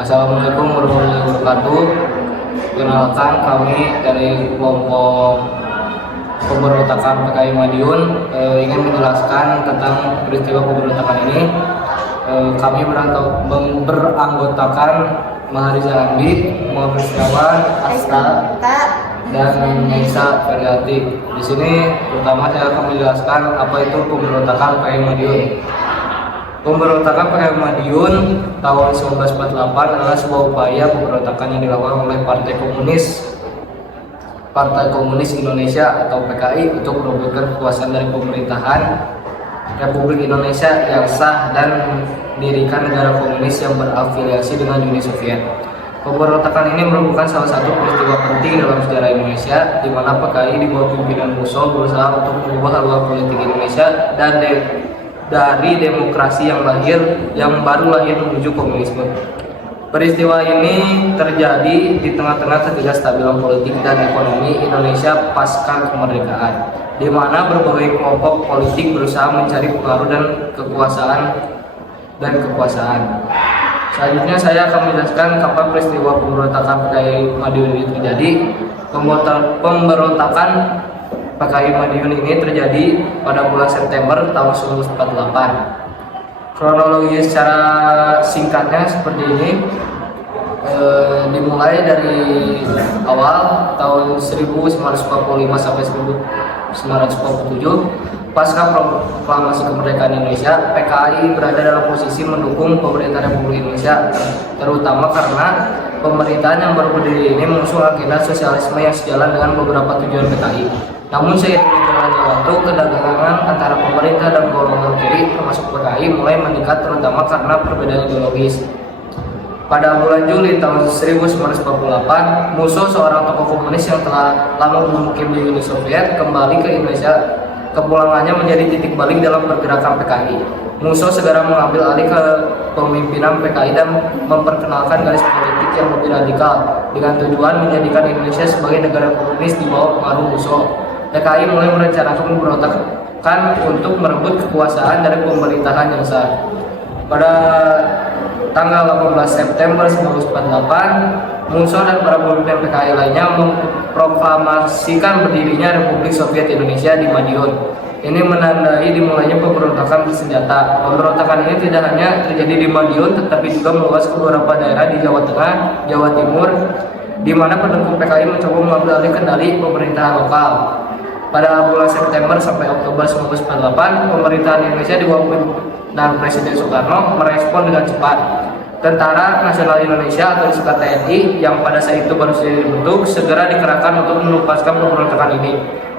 Assalamualaikum warahmatullahi wabarakatuh. Perkenalkan, kami dari kelompok pemberontakan PKI Madiun ingin menjelaskan tentang peristiwa pemberontakan ini. Kami beranggotakan Mahariza Andi, Muhammad Setiawan, Asta, dan Nisa Feryati. Di sini pertama saya akan menjelaskan apa itu pemberontakan PKI Madiun. Pemberontakan PKI Madiun tahun 1948 adalah sebuah upaya pemberontakan yang dilakukan oleh Partai Komunis Indonesia atau PKI untuk merebutkan kekuasaan dari pemerintahan Republik Indonesia yang sah dan mendirikan negara komunis yang berafiliasi dengan Uni Soviet. Pemberontakan ini merupakan salah satu peristiwa penting dalam sejarah Indonesia, di mana PKI di bawah pimpinan Musso berusaha untuk mengubah haluan politik Indonesia dan dari demokrasi yang baru lahir menuju komunisme. Peristiwa ini terjadi di tengah-tengah ketidakstabilan politik dan ekonomi Indonesia pasca kemerdekaan, di mana berbagai kelompok politik berusaha mencari pengaruh dan kekuasaan. Selanjutnya saya akan menjelaskan kapan peristiwa pemberontakan PKI Madiun ini terjadi. Pemberontakan PKI Madiun ini terjadi pada bulan September tahun 1948. Kronologi secara singkatnya seperti ini. Dimulai dari awal tahun 1945 sampai 1947. Pasca proklamasi kemerdekaan Indonesia, PKI berada dalam posisi mendukung pemerintah Republik Indonesia, terutama karena pemerintahan yang baru berdiri ini mengusung agenda sosialisme yang sejalan dengan beberapa tujuan PKI. Namun seiring berjalannya waktu, kedatangan antara pemerintah dan golongan kiri termasuk PKI mulai meningkat, terutama karena perbedaan ideologis. Pada bulan Juli tahun 1948, Musso, seorang tokoh komunis yang telah lama bermukim di Uni Soviet, kembali ke Indonesia. Kepulangannya menjadi titik balik dalam pergerakan PKI. Musso segera mengambil alih ke pemimpinan PKI dan memperkenalkan garis politik yang lebih radikal dengan tujuan menjadikan Indonesia sebagai negara komunis di bawah pengaruh Musso. PKI mulai merencanakan pemberontakan untuk merebut kekuasaan dari pemerintahan yang sah. Pada tanggal 18 September 1948, Musso dan para pemimpin PKI lainnya memproklamasikan berdirinya Republik Soviet Indonesia di Madiun. Ini menandai dimulainya pemberontakan bersenjata. Pemberontakan ini tidak hanya terjadi di Madiun, tetapi juga meluas ke beberapa daerah di Jawa Tengah, Jawa Timur, di mana pendukung PKI mencoba mengambil alih kendali pemerintahan lokal. Pada bulan September sampai Oktober 1948, pemerintahan Indonesia di bawah dan Presiden Soekarno merespon dengan cepat. Tentara Nasional Indonesia atau disingkat TNI yang pada saat itu baru saja dibentuk segera dikerahkan untuk menuntaskan pemberontakan ini.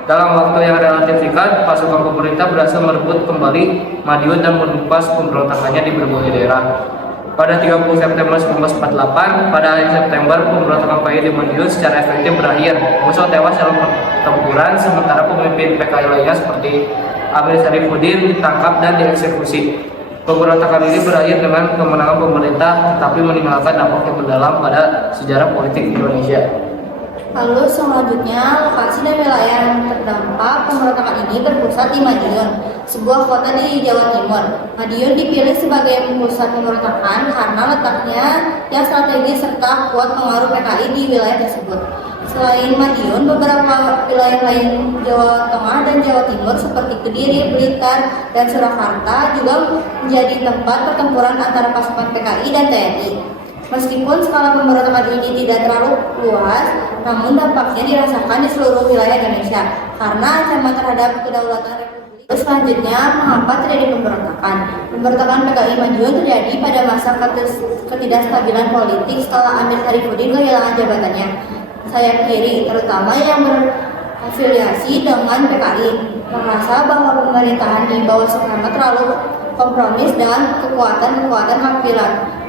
Dalam waktu yang relatif singkat, pasukan pemerintah berhasil merebut kembali Madiun dan menumpas pemberontakannya di berbagai daerah. Pada 30 September 1948, pada akhir September, pemberontakan PKI di Madiun secara efektif berakhir. Musso tewas dalam pertempuran, sementara pemimpin PKI lainnya seperti Amir Syarifuddin ditangkap dan dieksekusi. Pemberontakan ini berakhir dengan kemenangan pemerintah, tetapi meninggalkan dampak yang mendalam pada sejarah politik Indonesia. Lalu selanjutnya, lokasi dan wilayah yang terdampak pemberontakan ini berpusat di Madiun, sebuah kota di Jawa Timur. Madiun dipilih sebagai pusat pemberontakan karena letaknya yang strategis serta kuat pengaruh PKI di wilayah tersebut. Selain Madiun, beberapa wilayah lain Jawa Tengah dan Jawa Timur seperti Kediri, Blitar, dan Surakarta juga menjadi tempat pertempuran antara pasukan PKI dan TNI. Meskipun skala pemberontakan ini tidak terlalu luas, namun dampaknya dirasakan di seluruh wilayah Indonesia karena ancaman terhadap kedaulatan Republik. Selanjutnya, mengapa terjadi pemberontakan? Pemberontakan PKI Madiun terjadi pada masa ketidakstabilan politik setelah Amir Syarifuddin kehilangan jabatannya. Sayap kiri, terutama yang berafiliasi dengan PKI, merasa bahwa pemerintahan di bawah Soekarno terlalu kompromis dengan kekuatan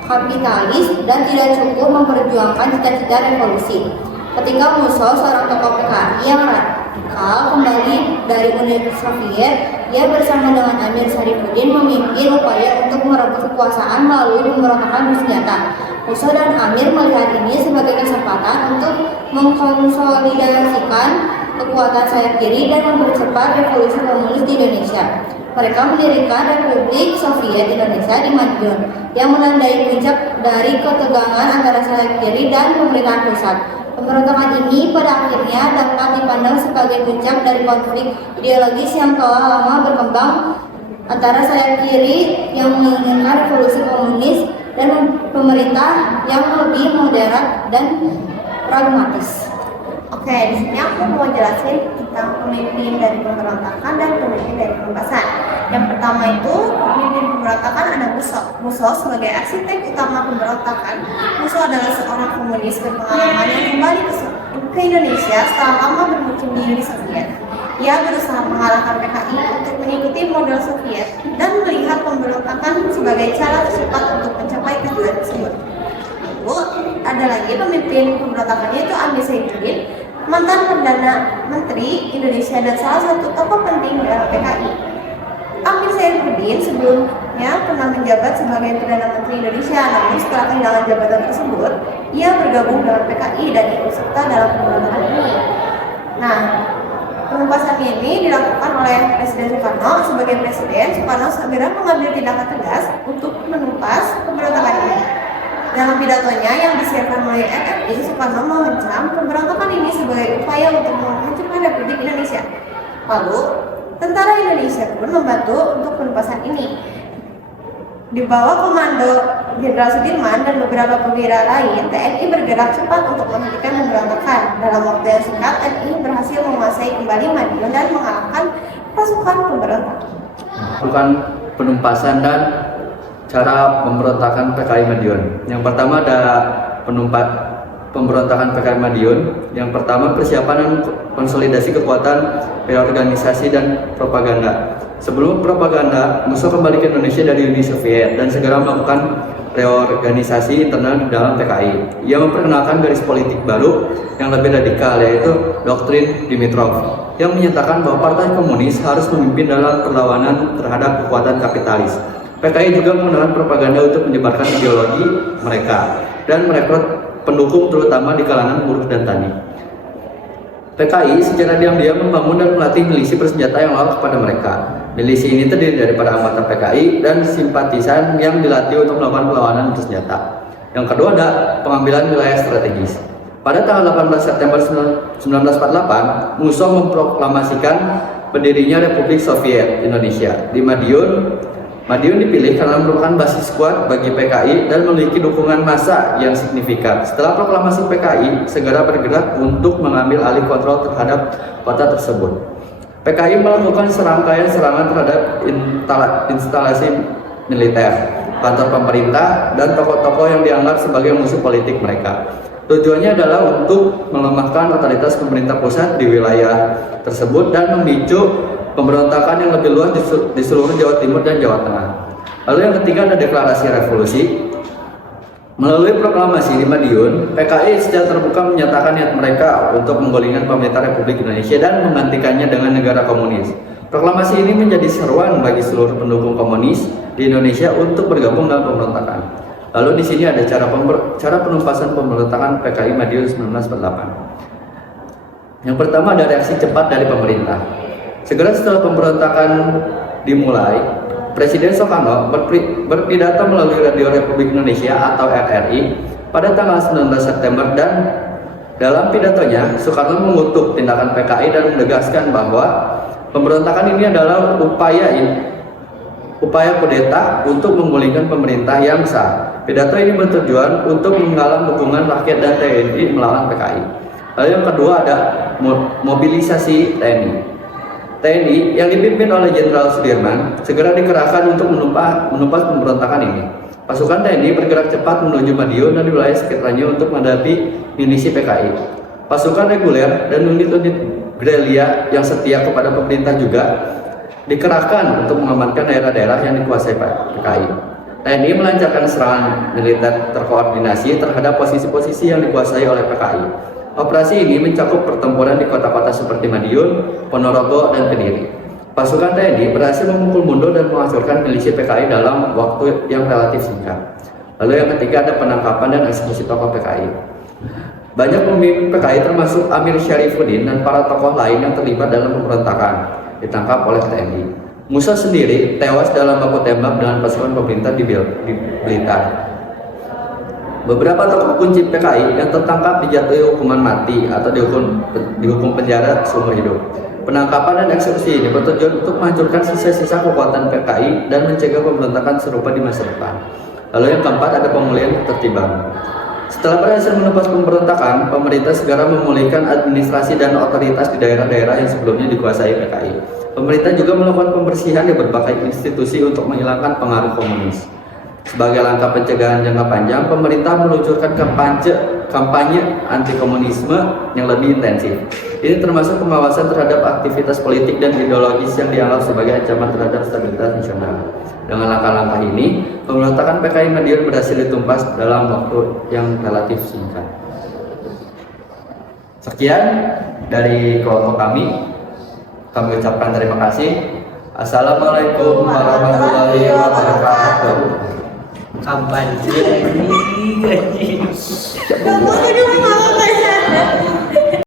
kapitalis dan tidak cukup memperjuangkan cita-cita revolusi. Ketika Musso, seorang tokoh PKI yang radikal, kembali dari Uni Soviet, ia bersama dengan Amir Syarifuddin memimpin upaya untuk merebut kekuasaan melalui pemberontakan bersenjata. Musso dan Amir melihat ini sebagai kesempatan untuk mengkonsolidasikan kekuatan sayap kiri dan mempercepat revolusi komunis di Indonesia. Mereka mendirikan Republik Soviet Indonesia di Madiun yang menandai puncak dari ketegangan antara sayap kiri dan pemerintahan pusat. Pemberontakan ini pada akhirnya dapat dipandang sebagai puncak dari konflik ideologis yang telah lama berkembang antara sayap kiri yang menginginkan revolusi komunis dan pemerintah yang lebih moderat dan pragmatis. Oke, di sini aku mau jelasin tentang pemimpin dari pemberontakan dan pemimpin dari penumpasan. Yang pertama itu pemimpin pemberontakan ada Musso. Musso sebagai arsitek utama pemberontakan. Musso adalah seorang komunis berpengalaman yang kembali ke Indonesia setelah lama bermukim di Uni Soviet. Ia berusaha mengalahkan PKI untuk mengikuti model Soviet dan melihat pemberontakan sebagai cara tercepat untuk mencapai tujuan tersebut. Lalu ada lagi pemimpin pemberontakannya itu Amir Saifuddin, mantan Perdana Menteri Indonesia dan salah satu tokoh penting dalam PKI. Amir Saifuddin sebelumnya pernah menjabat sebagai Perdana Menteri Indonesia, namun setelah kehilangan jabatan tersebut, ia bergabung dengan PKI dan ikut serta dalam pemberontakan ini. Nah, penumpasan ini dilakukan oleh Presiden Soekarno. Sebagai Presiden, Soekarno segera mengambil tindakan tegas untuk menumpas pemberontakan ini. Dalam pidatonya yang disiarkan melalui RRI, Soekarno mengecam pemberontakan ini sebagai upaya untuk menghancurkan Republik Indonesia. Lalu, tentara Indonesia pun membantu untuk penumpasan ini. Di bawah komando Jenderal Sudirman dan beberapa perwira lain, TNI bergerak cepat untuk menghentikan pemberontakan. Dalam waktu yang singkat, TNI berhasil menguasai kembali Madiun dan mengalahkan pasukan pemberontak. Bukan penumpasan dan cara pemberontakan PKI Madiun. Yang pertama ada pemberontakan PKI Madiun. Yang pertama persiapan dan konsolidasi kekuatan reorganisasi dan propaganda. Sebelum propaganda, Musso kembali ke Indonesia dari Uni Soviet dan segera melakukan reorganisasi internal di dalam PKI. Ia memperkenalkan garis politik baru yang lebih radikal, yaitu doktrin Dimitrov, yang menyatakan bahwa Partai Komunis harus memimpin dalam perlawanan terhadap kekuatan kapitalis. PKI juga menggunakan propaganda untuk menyebarkan ideologi mereka dan merekrut pendukung terutama di kalangan buruh dan tani. PKI secara diam-diam membangun dan melatih milisi bersenjata yang loyal kepada mereka. Milisi ini terdiri daripada anggota PKI dan simpatisan yang dilatih untuk melakukan perlawanan bersenjata. Yang kedua ada pengambilan wilayah strategis. Pada tanggal 18 September 1948, Musso memproklamasikan berdirinya Republik Soviet Indonesia di Madiun. Madiun dipilih karena merupakan basis kuat bagi PKI dan memiliki dukungan massa yang signifikan. Setelah proklamasi, PKI segera bergerak untuk mengambil alih kontrol terhadap kota tersebut. PKI melakukan serangkaian serangan terhadap instalasi militer, kantor pemerintah, dan tokoh-tokoh yang dianggap sebagai musuh politik mereka. Tujuannya adalah untuk melemahkan otoritas pemerintah pusat di wilayah tersebut dan memicu pemberontakan yang lebih luas di seluruh Jawa Timur dan Jawa Tengah. Lalu yang ketiga ada deklarasi revolusi. Melalui proklamasi di Madiun, PKI secara terbuka menyatakan niat mereka untuk menggulingkan pemerintah Republik Indonesia dan menggantikannya dengan negara komunis. Proklamasi ini menjadi seruan bagi seluruh pendukung komunis di Indonesia untuk bergabung dalam pemberontakan. Lalu di sini ada cara penumpasan pemberontakan PKI Madiun 1948. Yang pertama ada reaksi cepat dari pemerintah. Segera setelah pemberontakan dimulai, Presiden Soekarno berpidato melalui Radio Republik Indonesia atau RRI pada tanggal 19 September dan dalam pidatonya Soekarno mengutuk tindakan PKI dan menegaskan bahwa pemberontakan ini adalah upaya kudeta untuk menggulingkan pemerintah yang sah. Pidato ini bertujuan untuk menggalang dukungan rakyat dan TNI melawan PKI. Lalu yang kedua ada mobilisasi TNI. TNI yang dipimpin oleh Jenderal Sudirman segera dikerahkan untuk menumpas pemberontakan ini. Pasukan TNI bergerak cepat menuju Madiun dan wilayah sekitarnya untuk menghadapi milisi PKI. Pasukan reguler dan unit-unit gerilya yang setia kepada pemerintah juga dikerahkan untuk mengamankan daerah-daerah yang dikuasai PKI. TNI melancarkan serangan militer terkoordinasi terhadap posisi-posisi yang dikuasai oleh PKI. Operasi ini mencakup pertempuran di kota-kota seperti Madiun, Ponorogo, dan Kediri. Pasukan TNI berhasil memukul mundur dan menghancurkan milisi PKI dalam waktu yang relatif singkat. Lalu yang ketiga ada penangkapan dan eksekusi tokoh PKI. Banyak pemimpin PKI termasuk Amir Syarifuddin dan para tokoh lain yang terlibat dalam pemberontakan ditangkap oleh TNI. Musa sendiri tewas dalam baku tembak dengan pasukan pemerintah di Blitar. Beberapa tokoh kunci PKI yang tertangkap dijatuhi hukuman mati atau dihukum penjara seumur hidup. Penangkapan dan eksekusi ini bertujuan untuk menghancurkan sisa-sisa kekuatan PKI dan mencegah pemberontakan serupa di masa depan. Lalu yang keempat ada pemulihan ketertiban. Setelah berhasil menumpas pemberontakan, pemerintah segera memulihkan administrasi dan otoritas di daerah-daerah yang sebelumnya dikuasai PKI. Pemerintah juga melakukan pembersihan di berbagai institusi untuk menghilangkan pengaruh komunis. Sebagai langkah pencegahan jangka panjang, pemerintah meluncurkan kampanye anti komunisme yang lebih intensif. Ini termasuk pengawasan terhadap aktivitas politik dan ideologis yang dianggap sebagai ancaman terhadap stabilitas nasional. Dengan langkah-langkah ini, pemberontakan PKI Madiun berhasil ditumpas dalam waktu yang relatif singkat. Sekian dari kelompok kami. Kami ucapkan terima kasih. Assalamualaikum warahmatullahi wabarakatuh. Kampanye ini. Contohnya